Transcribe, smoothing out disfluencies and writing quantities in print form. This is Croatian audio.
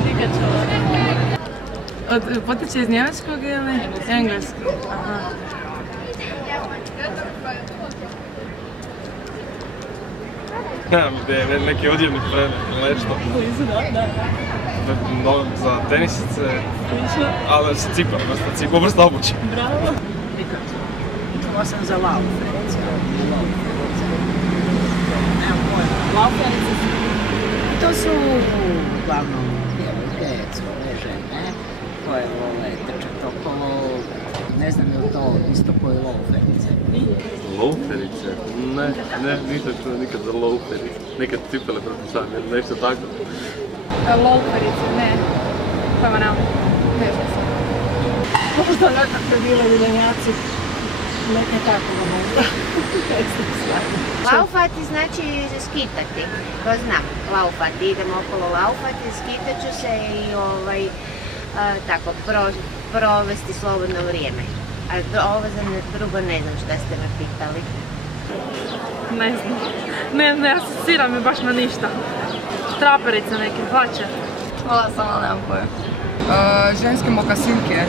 nikad čula. Potiče iz njemačkog ili engleskog? Aha. Nemam ideje, neki odjevni predmet ili nešto. Blizu, da. Za tenisice, ali sa cipom, vrsta obuće. Bravo. Nikad. Čula sam za lauferice. Nemam pojma. Lauferice su? To su uglavnom djevojke, cure, žene, koje vole trčat okolo. Ne znam je li to isto koje lauferice. Lauferice? Ne, nisam čuo nikad za lauferice. Nekad cipele pretpostavljam ili nešto tako. Lauferice, ne. Pojma nam, ne znam se. Možda nekakve bile videnjaci. Neke tako možda. Laufati znači skitati, to znam, laufati, idem okolo laufati, skitat ću se i tako provesti slobodno vrijeme. A ovo za drugo ne znam šta ste me pitali. Ne znam. Ne asocira me baš na ništa. Traperice neke, hlače. Hvala, samo nemam pojma. Ženske mokasinke.